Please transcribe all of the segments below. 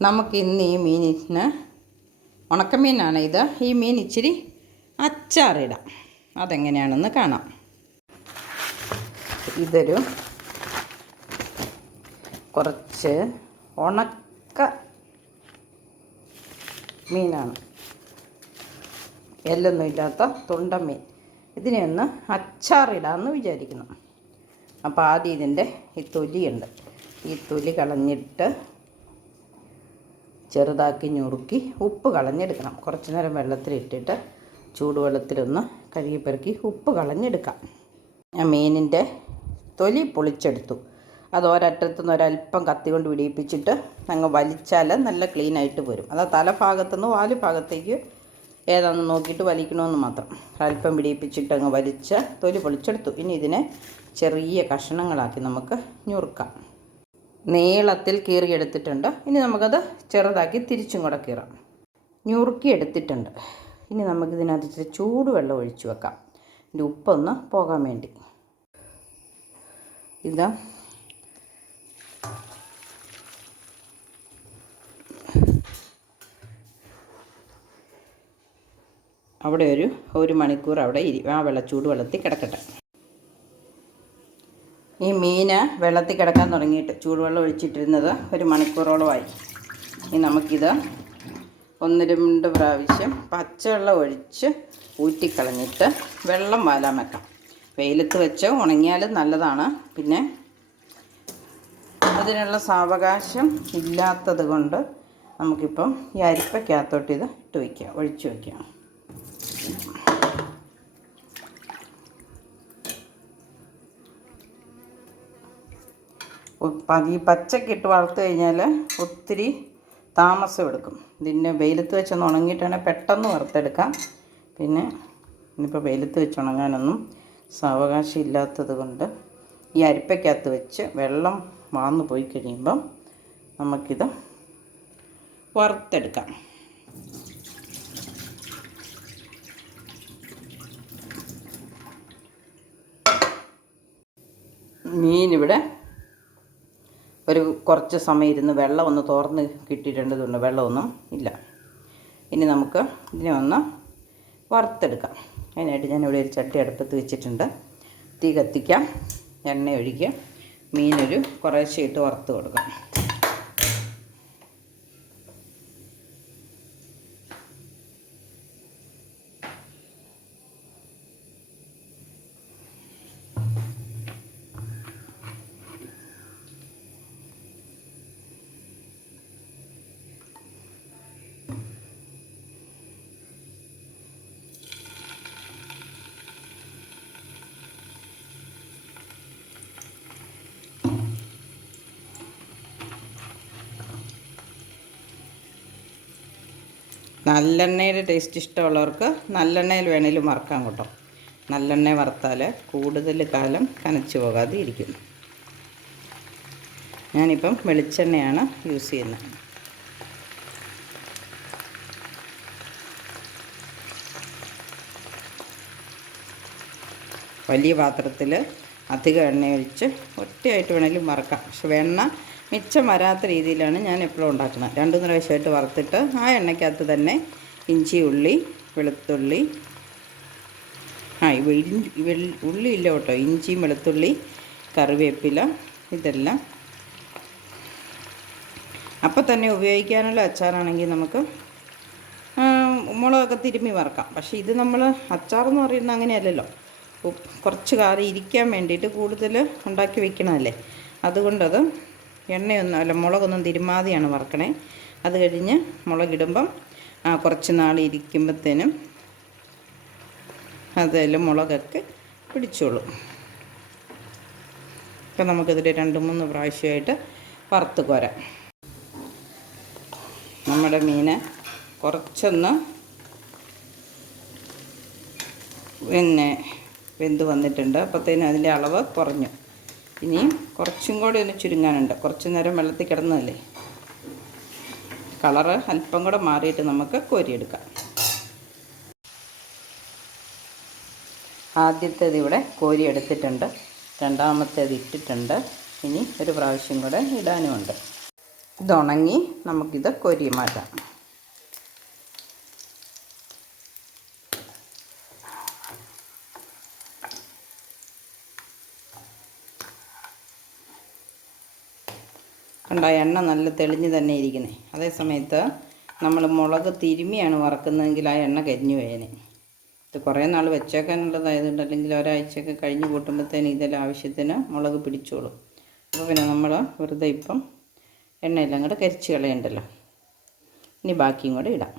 നമുക്കിന്ന് ഈ മീനിന് ഉണക്കമീനാണ് ഇത്. ഈ മീൻ ഇച്ചിരി അച്ചാറിടാം. അതെങ്ങനെയാണെന്ന് കാണാം. ഇതൊരു കുറച്ച് ഉണക്ക മീനാണ്, എല്ലൊന്നും ഇല്ലാത്ത തുണ്ടൻ മീൻ. ഇതിനെ ഒന്ന് അച്ചാറിടാമെന്ന് വിചാരിക്കുന്നു. അപ്പോൾ ആദ്യം ഇതിൻ്റെ ഈ തൊലിയുണ്ട്, ഈ തൊലി കളഞ്ഞിട്ട് ചെറുതാക്കി ഞുറുക്കി ഉപ്പ് കളഞ്ഞെടുക്കണം. കുറച്ച് നേരം വെള്ളത്തിലിട്ടിട്ട് ചൂടുവെള്ളത്തിലൊന്ന് കഴുകി പെറുക്കി ഉപ്പ് കളഞ്ഞെടുക്കാം. ഞാൻ മീനിൻ്റെ തൊലി പൊളിച്ചെടുത്തു. അത് ഒരറ്റത്തു നിന്ന് ഒരല്പം കത്തി കൊണ്ട് പിടിപ്പിച്ചിട്ട് അങ്ങ് വലിച്ചാൽ നല്ല ക്ലീനായിട്ട് വരും. അത് തലഭാഗത്തുനിന്ന് വാല് ഭാഗത്തേക്ക് ഏതാണെന്ന് നോക്കിയിട്ട് വലിക്കണമെന്ന് മാത്രം. അല്പം പിടിപ്പിച്ചിട്ട് അങ്ങ് വലിച്ച് തൊലി പൊളിച്ചെടുത്തു. ഇനി ഇതിനെ ചെറിയ കഷണങ്ങളാക്കി നമുക്ക് ഞുറുക്കാം. നീളത്തിൽ കീറിയെടുത്തിട്ടുണ്ട്. ഇനി നമുക്കത് ചെറുതാക്കി തിരിച്ചും കൂടെ കീറാം. ഞുറുക്കി എടുത്തിട്ടുണ്ട്. ഇനി നമുക്കിതിനകത്ത് ഇച്ചിരി ചൂടുവെള്ളം ഒഴിച്ചു വെക്കാം, ഇതിൻ്റെ ഉപ്പൊന്ന് പോകാൻ വേണ്ടി. ഇതാ അവിടെ ഒരു മണിക്കൂർ അവിടെ ആ ചൂടുവെള്ളത്തിൽ കിടക്കട്ടെ. ഈ മീന് വെള്ളത്തിൽ കിടക്കാൻ തുടങ്ങിയിട്ട് ചൂടുവെള്ളം ഒഴിച്ചിട്ടിരുന്നത് ഒരു മണിക്കൂറോളമായി. ഇനി നമുക്കിത് 1-2 പ്രാവശ്യം പച്ചവെള്ളം ഒഴിച്ച് ഊറ്റിക്കളഞ്ഞിട്ട് വെള്ളം വാലാൻ വെക്കാം. വെയിലത്ത് വെച്ച് ഉണങ്ങിയാലും നല്ലതാണ്. പിന്നെ അതിനുള്ള സാവകാശം ഇല്ലാത്തത് കൊണ്ട് നമുക്കിപ്പം ഈ അരിപ്പയ്ക്കകത്തോട്ട് ഇത് ഒഴിച്ച് വയ്ക്കാം. ഈ പച്ചക്കിട്ട് വറുത്ത് കഴിഞ്ഞാൽ ഒത്തിരി താമസം എടുക്കും. ഇതിൻ്റെ വെയിലത്ത് വെച്ചൊന്ന് ഉണങ്ങിയിട്ടാണെങ്കിൽ പെട്ടെന്ന് വറുത്തെടുക്കാം. പിന്നെ ഇനിയിപ്പോൾ വെയിലത്ത് വെച്ച് ഉണങ്ങാനൊന്നും സാവകാശം ഇല്ലാത്തത് കൊണ്ട് ഈ അരിപ്പയ്ക്കകത്ത് വെച്ച് വെള്ളം വാർന്നു പോയി കഴിയുമ്പം നമുക്കിത് വറുത്തെടുക്കാം. മീനിവിടെ കുറച്ച് സമയം ഇരുന്ന് വെള്ളം ഒന്ന് തോർന്ന് കിട്ടിയിട്ടുണ്ട്. വെള്ളമൊന്നും ഇല്ല. ഇനി നമുക്ക് ഇതിനെ ഒന്ന് വറുത്തെടുക്കാം. അതിനായിട്ട് ഞാനിവിടെ ഒരു ചട്ടി അടുപ്പത്ത് വെച്ചിട്ടുണ്ട്. തീ കത്തിക്കാം, എണ്ണ ഒഴിക്കുക, മീനൊരു കുറേശ്ശെ ഇട്ട് വറുത്ത് കൊടുക്കാം. നല്ലെണ്ണയുടെ ടേസ്റ്റ് ഇഷ്ടമുള്ളവർക്ക് നല്ലെണ്ണയിൽ വേണേലും വറുക്കാൻ കേട്ടോ. നല്ലെണ്ണ വറുത്താൽ കൂടുതൽ കാലം കനച്ചു പോകാതെ ഇരിക്കും. ഞാനിപ്പം വെളിച്ചെണ്ണയാണ് യൂസ് ചെയ്യുന്നത്. വലിയ പാത്രത്തിൽ അധികം എണ്ണ ഒഴിച്ച് ഒറ്റയായിട്ട് വേണേലും വറുക്കാം. പക്ഷെ എണ്ണ മിച്ചം വരാത്ത രീതിയിലാണ് ഞാൻ എപ്പോഴും ഉണ്ടാക്കുന്നത്. 2-3 പ്രാവശ്യമായിട്ട് വറുത്തിട്ട് ആ എണ്ണയ്ക്കകത്ത് തന്നെ ഇഞ്ചി, ഉള്ളി, വെളുത്തുള്ളി, ഉള്ളി ഇല്ല കേട്ടോ, ഇഞ്ചി, വെളുത്തുള്ളി, കറിവേപ്പില, ഇതെല്ലാം അപ്പം തന്നെ ഉപയോഗിക്കാനുള്ള അച്ചാറാണെങ്കിൽ നമുക്ക് മുളകൊക്കെ തിരുമ്മി വറക്കാം. പക്ഷേ ഇത് നമ്മൾ അച്ചാറെന്ന് പറയുന്നത് അങ്ങനെയല്ലല്ലോ. കുറച്ച് കാലം ഇരിക്കാൻ വേണ്ടിയിട്ട് കൂടുതൽ ഉണ്ടാക്കി വെക്കണമല്ലേ. അതുകൊണ്ടത് മുളകൊന്നും തിരുമാതെയാണ് വറക്കണേ. അത് കഴിഞ്ഞ് മുളകിടുമ്പം കുറച്ച് നാൾ ഇരിക്കുമ്പോഴത്തേനും അതെല്ലാം മുളകൊക്കെ പിടിച്ചോളും. ഇപ്പം നമുക്കിതിൽ 2-3 പ്രാവശ്യമായിട്ട് വറുത്ത് കോരാം. നമ്മുടെ മീന് കുറച്ചൊന്ന് വെന്ത് വന്നിട്ടുണ്ട്. അപ്പോഴത്തേനും അതിൻ്റെ അളവ് കുറഞ്ഞു. ഇനിയും കുറച്ചും കൂടെ ഒന്ന് ചുരുങ്ങാനുണ്ട്. കുറച്ച് നേരം വെള്ളത്തിൽ കിടന്നതല്ലേ. കളറ് അല്പം കൂടെ മാറിയിട്ട് നമുക്ക് കോരിയെടുക്കാം. ആദ്യത്തേത് ഇവിടെ കോരിയെടുത്തിട്ടുണ്ട്, രണ്ടാമത്തേത് ഇട്ടിട്ടുണ്ട്. ഇനി ഒരു പ്രാവശ്യം കൂടെ ഇടാനുമുണ്ട്. ഇതുണങ്ങി നമുക്കിത് കോരി മാറ്റാം. കണ്ട എണ്ണ നല്ല തെളിഞ്ഞ് തന്നെ ഇരിക്കുന്നത്. അതേ സമയത്ത് നമ്മൾ മുളക് തിരുമിയാണ് വറക്കുന്നതെങ്കിൽ ആ എണ്ണ കരിഞ്ഞു പോയേനെ. ഇത് കുറേ നാൾ വെച്ചേക്കാനുള്ളതായതുകൊണ്ട്, അല്ലെങ്കിൽ ഒരാഴ്ചയൊക്കെ കഴിഞ്ഞ് കൂട്ടുമ്പോഴത്തേന് ഇതെല്ലാം ആവശ്യത്തിന് മുളക് പിടിച്ചോളും. അപ്പോൾ പിന്നെ നമ്മൾ വെറുതെ ഇപ്പം എണ്ണയെല്ലാം കൂടെ കരിച്ച് കളയണ്ടല്ലോ. ഇനി ബാക്കിയും കൂടെ ഇടാം.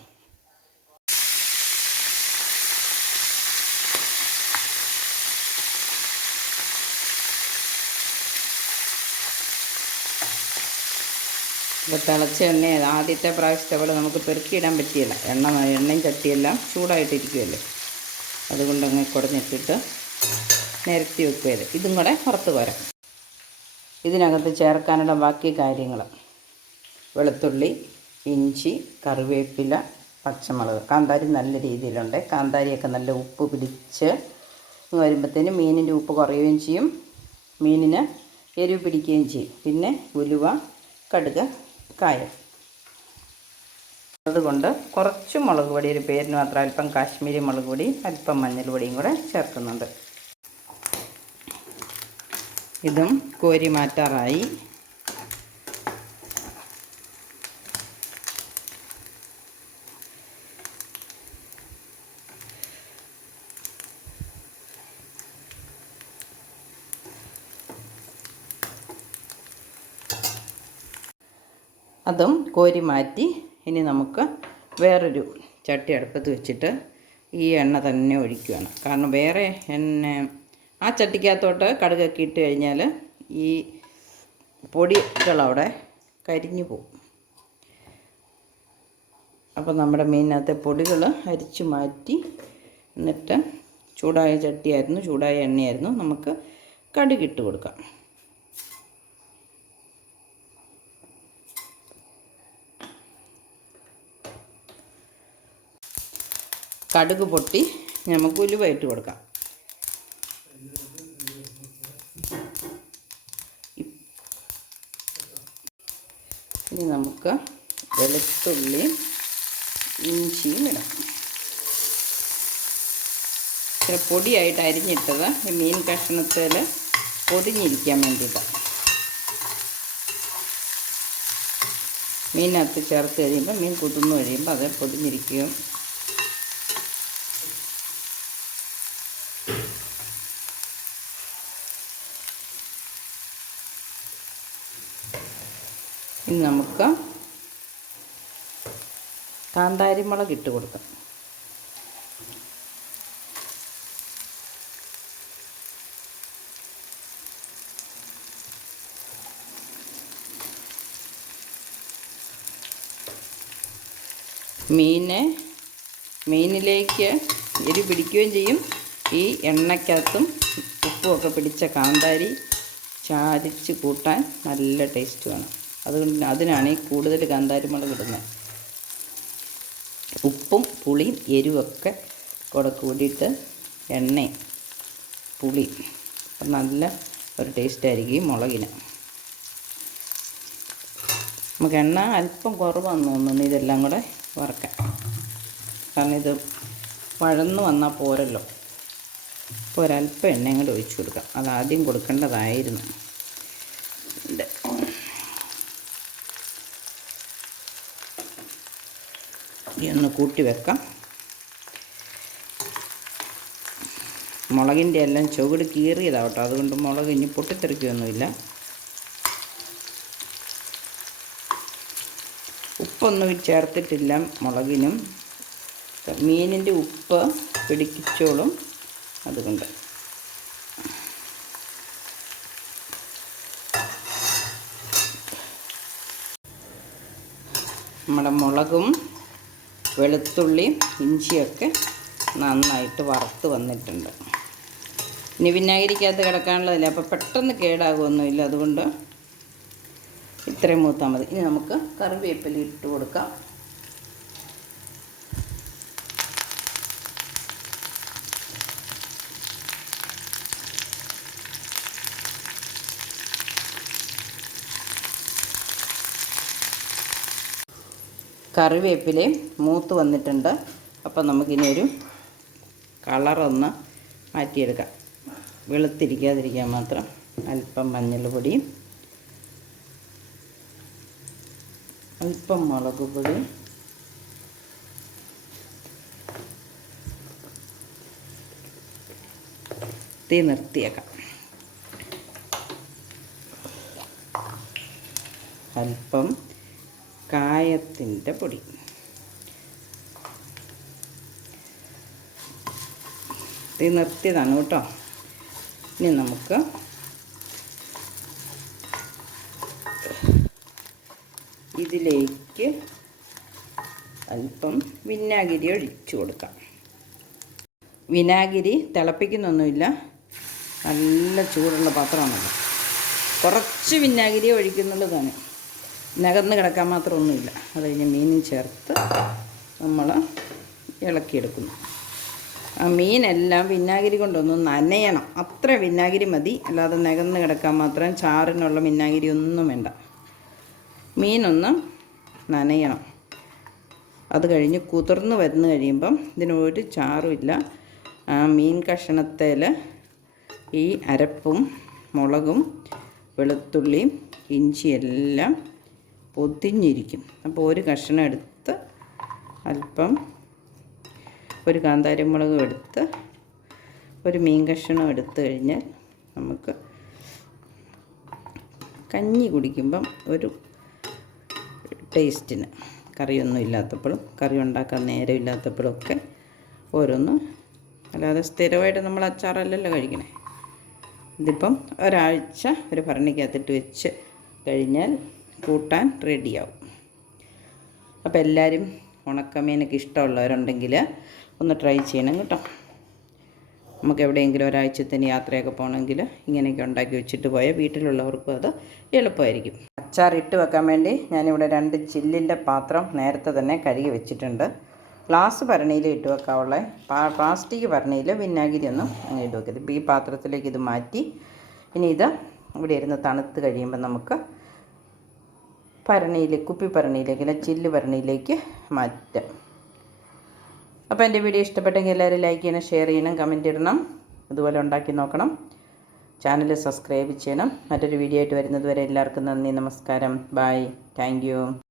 ഇപ്പോൾ തിളച്ച എണ്ണയാണ്. ആദ്യത്തെ പ്രാവശ്യത്തെ പോലെ നമുക്ക് പെറുക്കിയിടാൻ പറ്റിയില്ല. എണ്ണയും ചട്ടിയെല്ലാം ചൂടായിട്ടിരിക്കുമല്ലോ. അതുകൊണ്ട് അങ്ങ് കുടഞ്ഞിട്ടിട്ട് നിരത്തി വെക്കുകയത്. ഇതും കൂടെ പുറത്ത് വരാം. ഇതിനകത്ത് ചേർക്കാനുള്ള ബാക്കി കാര്യങ്ങൾ: വെളുത്തുള്ളി, ഇഞ്ചി, കറിവേപ്പില, പച്ചമുളക്. കാന്താരി നല്ല രീതിയിലുണ്ട്. കാന്താരിയൊക്കെ നല്ല ഉപ്പ് പിടിച്ച് വരുമ്പോഴത്തേന് മീനിൻ്റെ ഉപ്പ് കുറയുകയും ചെയ്യും, മീനിന് എരിവ് പിടിക്കുകയും ചെയ്യും. പിന്നെ ഉലുവ, കടുക്, കായം. അതുകൊണ്ട് കുറച്ച് മുളക് പൊടി, ഒരു പേരിന് മാത്രം അല്പം കാശ്മീരി മുളക് പൊടി, അല്പം മഞ്ഞൾ പൊടിയും കൂടെ ചേർക്കുന്നുണ്ട്. ഇതും കോരി മാറ്റാറായി. അതും കോരി മാറ്റി ഇനി നമുക്ക് വേറൊരു ചട്ടി അടുപ്പത്ത് വെച്ചിട്ട് ഈ എണ്ണ തന്നെ ഒഴിക്കുകയാണ്. കാരണം വേറെ എണ്ണ ആ ചട്ടിക്കകത്തോട്ട് കടുകൊക്കെ ഇട്ട് കഴിഞ്ഞാൽ ഈ പൊടികളവിടെ കരിഞ്ഞു പോകും. അപ്പോൾ നമ്മുടെ മീനിനകത്തെ പൊടികൾ അരിച്ചു മാറ്റി, എന്നിട്ട് ചൂടായ ചട്ടിയായിരുന്നു, ചൂടായ എണ്ണയായിരുന്നു, നമുക്ക് കടുകിട്ട് കൊടുക്കാം. കടുക് പൊട്ടി നമുക്ക് ഉലുവ ഇട്ട് കൊടുക്കാം. ഇനി നമുക്ക് വെളുത്തുള്ളിയും ഇഞ്ചിയും ഇടാം. ഇത്ര പൊടിയായിട്ട് അരിഞ്ഞിട്ടത് മീൻ കഷ്ണത്തിൽ പൊടിഞ്ഞിരിക്കാൻ വേണ്ടിയിട്ടാണ്. മീനകത്ത് ചേർത്ത് കഴിയുമ്പോൾ, മീൻ കുതിർന്ന് കഴിയുമ്പോൾ അത് പൊടിഞ്ഞിരിക്കും. ഇനി നമുക്ക് കാന്താരി മുളക് ഇട്ട് കൊടുക്കാം. മീനിലേക്ക് എരി പിടിക്കുകയും ചെയ്യും. ഈ എണ്ണയ്ക്കകത്തും ഉപ്പുമൊക്കെ പിടിച്ച കാന്താരി ചാരിച്ച് കൂട്ടാൻ നല്ല ടേസ്റ്റ് വേണം. അതുകൊണ്ട് അതിനാണ് ഈ കൂടുതൽ കാന്താരി മുളക് ഇടുന്നത്. ഉപ്പും പുളിയും എരിവൊക്കെ കൂടെ കൂടിയിട്ട് എണ്ണയും പുളി നല്ല ഒരു ടേസ്റ്റായിരിക്കും ഈ മുളകിന്. നമുക്ക് എണ്ണ അല്പം കുറവാണെന്ന് തോന്നുന്നു ഇതെല്ലാം കൂടെ വറക്കാൻ. കാരണം ഇത് വഴന്ന് വന്നാൽ പോരല്ലോ. അപ്പോൾ ഒരല്പം എണ്ണയും കൂടെ ഒഴിച്ചു കൊടുക്കാം. അതാദ്യം കൊടുക്കേണ്ടതായിരുന്നു. ഒന്ന് കൂട്ടി വെക്കാം. മുളകിൻ്റെ എല്ലാം ചുവട് കീറിയതാവട്ടോ, അതുകൊണ്ട് മുളക് ഇനി പൊട്ടിത്തെറിക്കുകയൊന്നുമില്ല. ഉപ്പൊന്നും ചേർത്തിട്ടില്ല മുളകിനും. മീനിൻ്റെ ഉപ്പ് പിടിച്ചോളും. അതുകൊണ്ട് നമ്മുടെ മുളകും വെളുത്തുള്ളിയും ഇഞ്ചിയൊക്കെ നന്നായിട്ട് വറുത്ത് വന്നിട്ടുണ്ട്. ഇനി വിനാഗിരിക്കകത്ത് കിടക്കാനുള്ളതല്ലേ, അപ്പോൾ പെട്ടെന്ന് കേടാകുമൊന്നുമില്ല. അതുകൊണ്ട് ഇത്രയും മൂത്താൽ മതി. ഇനി നമുക്ക് കറിവേപ്പില ഇട്ട് കൊടുക്കാം. കറിവേപ്പിലയും മൂത്ത് വന്നിട്ടുണ്ട്. അപ്പോൾ നമുക്കിനി ഒരു കളറൊന്ന് മാറ്റിയെടുക്കാം. വെളുത്തിരിക്കാതിരിക്കാൻ മാത്രം അല്പം മഞ്ഞൾപ്പൊടിയും അല്പം മുളക് പൊടിയും തീ നിർത്തിയേക്കാം. അല്പം കായത്തിൻ്റെ പൊടി, തീ നിർത്തിയതാണ് കേട്ടോ. ഇനി നമുക്ക് ഇതിലേക്ക് അല്പം വിനാഗിരി ഒഴിച്ചു കൊടുക്കാം. വിനാഗിരി തിളപ്പിക്കുന്നൊന്നുമില്ല, നല്ല ചൂടുള്ള പാത്രമാണല്ലോ. കുറച്ച് വിനാഗിരി ഒഴിക്കുന്നുള്ളൂ തന്നെ, നകർന്ന് കിടക്കാൻ മാത്രമൊന്നുമില്ല. അത് കഴിഞ്ഞ് മീനും ചേർത്ത് നമ്മൾ ഇളക്കിയെടുക്കുന്നു. ആ മീനെല്ലാം വിനാഗിരി കൊണ്ടൊന്ന് നനയണം, അത്ര വിനാഗിരി മതി. അല്ലാതെ നകർന്ന് കിടക്കാൻ മാത്രം ചാറിനുള്ള വിനാഗിരി ഒന്നും വേണ്ട. മീനൊന്ന് നനയണം. അത് കഴിഞ്ഞ് കുതിർന്ന് വരുന്ന കഴിയുമ്പം ഇതിനൊരു ചാറുമില്ല. ആ മീൻ കഷണത്തിൽ ഈ അരപ്പും മുളകും വെളുത്തുള്ളിയും ഇഞ്ചിയെല്ലാം പൊതിഞ്ഞിരിക്കും. അപ്പോൾ ഒരു കഷ്ണം എടുത്ത് അല്പം ഒരു കാന്താരിമുളകും എടുത്ത് ഒരു മീൻ കഷ്ണം എടുത്തു കഴിഞ്ഞാൽ നമുക്ക് കഞ്ഞി കുടിക്കുമ്പം ഒരു ടേസ്റ്റിന്, കറിയൊന്നും ഇല്ലാത്തപ്പോഴും കറി ഉണ്ടാക്കാൻ നേരം ഇല്ലാത്തപ്പോഴും ഒക്കെ ഓരോന്ന്. അല്ലാതെ സ്ഥിരമായിട്ട് നമ്മൾ അച്ചാറല്ലല്ലോ കഴിക്കണേ. ഇതിപ്പം ഒരാഴ്ച ഒരു ഭരണിക്കകത്തിട്ട് വെച്ച് കഴിഞ്ഞാൽ കൂട്ടാൻ റെഡിയാവും. അപ്പോൾ എല്ലാവരും ഉണക്കമീനൊക്കെ ഇഷ്ടമുള്ളവരുണ്ടെങ്കിൽ ഒന്ന് ട്രൈ ചെയ്യണം കേട്ടോ. നമുക്ക് എവിടെയെങ്കിലും ഒരാഴ്ചത്തിന് യാത്രയൊക്കെ പോകണമെങ്കിൽ ഇങ്ങനെയൊക്കെ ഉണ്ടാക്കി വെച്ചിട്ട് പോയാൽ വീട്ടിലുള്ളവർക്കും അത് എളുപ്പമായിരിക്കും. അച്ചാറിട്ട് വെക്കാൻ വേണ്ടി ഞാനിവിടെ 2 ചില്ലിൻ്റെ പാത്രം നേരത്തെ തന്നെ കഴുകി വെച്ചിട്ടുണ്ട്. ഗ്ലാസ് ഭരണിയിൽ ഇട്ട് വെക്കാവുള്ള പ്ലാസ്റ്റിക് ഭരണിയിൽ വിനാഗിരി ഒന്നും അങ്ങനെ ഇട്ട് വെക്കരുത്. ഇപ്പോൾ ഈ പാത്രത്തിലേക്ക് ഇത് മാറ്റി ഇനി ഇത് ഇവിടെ ഇരുന്ന് തണുത്ത് കഴിയുമ്പോൾ നമുക്ക് കുപ്പി ഭരണിയിലേക്ക് അല്ല ചില്ല് ഭരണിയിലേക്ക് മാറ്റാം. അപ്പോൾ എൻ്റെ വീഡിയോ ഇഷ്ടപ്പെട്ടെങ്കിൽ എല്ലാവരും ലൈക്ക് ചെയ്യണം, ഷെയർ ചെയ്യണം, കമൻറ്റ് ഇടണം. അതുപോലെ ഉണ്ടാക്കി നോക്കണം. ചാനൽ സബ്സ്ക്രൈബ് ചെയ്യണം. മറ്റൊരു വീഡിയോ ആയിട്ട് വരുന്നത് വരെ എല്ലാവർക്കും നന്ദി, നമസ്കാരം, ബൈ, താങ്ക് യു.